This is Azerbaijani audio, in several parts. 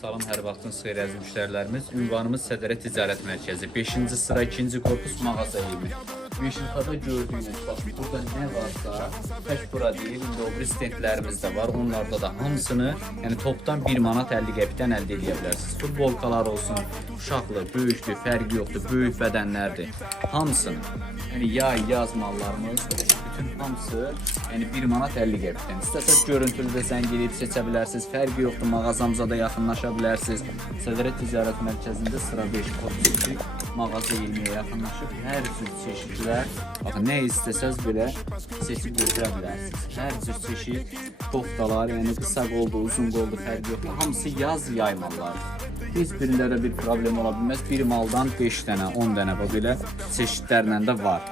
Salam, hər vaxtın xeyir əziz müştərilərimiz. Ünvanımız Sədərə Ticarət Mərkəzi. 5-ci sıra 2-ci korpus mağaza evi. Beşiktada gördüyünüz, baxın, burada nə varsa, tək bura deyil, indi o stendlərimiz də var. Onlarda da hamısını, yəni topdan 1 manat 50 qəpikdən əldə edə bilərsiniz. Futbolkalar olsun, uşaqlı, böyüklü, fərqi yoxdur, böyük bədənlərdir. Hamısını, yəni yay, yaz mallarımız, bütün hamısı, yəni 1 manat 50 qəpikdən. İstəsəz görüntülü də zəng edib seçə bilərsiniz. Fərqi yoxdur, mağazamıza da yaxınlaşa bilərsiniz. Sədərə Ticarət Mərkəzində sıra 5 korpusu mağaza 20-yə yaxınlaşıb hər cür çeşidlər, baxın, nə istəsəz belə seçib götürə bilərsiniz. Hər cür çeşid koftalar, yəni qısa qoldu, uzun qoldu, fərqi yoxdur. Hamısı yaz yay malları. Heç birində də bir problem ola bilməz. Bir maldan 5 dənə, 10 dənə belə çeşidlərlə də var.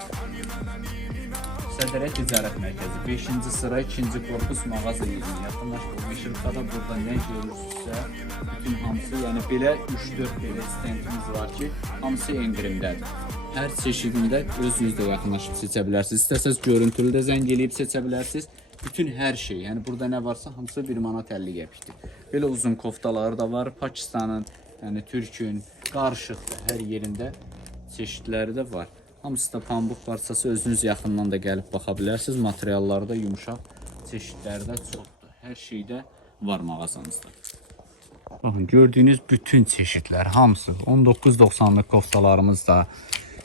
Sədərə Ticarət Mərkəzi 5-ci sıra 2-ci korpus mağaza 20 yaxınlaşıb. Beşiktada burada nə görürsünüzsə, bütün hamısı, yəni belə 3-4 belə stendimiz var ki, hamısı endirimdədir. Hər çeşidində özünüz də yaxınlaşıb seçə bilərsiniz. İstəsəz görüntülü də zəng eləyib seçə bilərsiniz. Bütün hər şey, yəni burada nə varsa hamısı 1 manat 50 qəpikdir. Belə uzun koftaları da var. Pakistanın, yəni Türkün, qarışıqdır, hər yerində çeşidləri də var. Hamısı da pambıq parçası, özünüz yaxından da gəlib baxa bilərsiniz. Materialları da yumuşaq, çeşidləri də çoxdur. Hər şeydə var mağazamızda. Baxın, gördüyünüz bütün çeşidlər, hamısı 19.90'lıq koftalarımız da,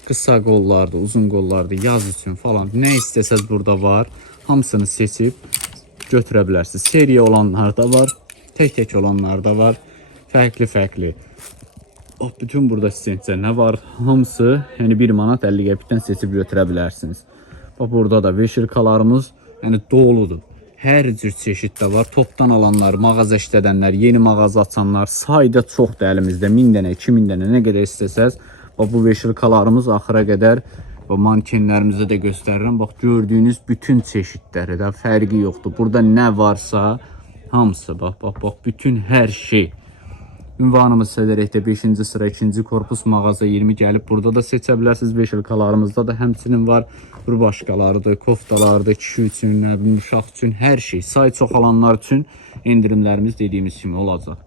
qısa qollardır, uzun qollardır, yaz üçün falan. Nə istəsəz burada var. Hamısını seçib götürə bilərsiniz. Seriya olanlar da var, tək-tək olanlar da var, fərqli-fərqli. Bütün burada sizcə nə var? Hamısı, yəni 1 manat 50 qəpikdən seçib götürə bilərsiniz. Bax, burada da veşirkalarımız, yəni doludur. Hər cür çeşid də var. Topdan alanlar, mağaza işlədənlər, yeni mağaza açanlar, sayda çoxdur əlimizdə. 1000 dənə, 2000 dənə, nə qədər istəsəz. Bax, bu veşirkalarımız axıra qədər mankenlərimizdə də göstərirəm. Bax, gördüyünüz bütün çeşidləri də fərqi yoxdur. Burada nə varsa, hamısı, bax, bütün hər şey. Ünvanımız Sədərəkdə 5-ci sıra 2-ci korpus mağaza 20 gəlib. Burada da seçə bilərsiniz. Veşirkalarımızda da həmçinin var. Başqalarıdır, koftalarıdır, kişi üçün, uşaq üçün, hər şey. Say çox alanlar üçün endirimlərimiz dediyimiz kimi olacaq.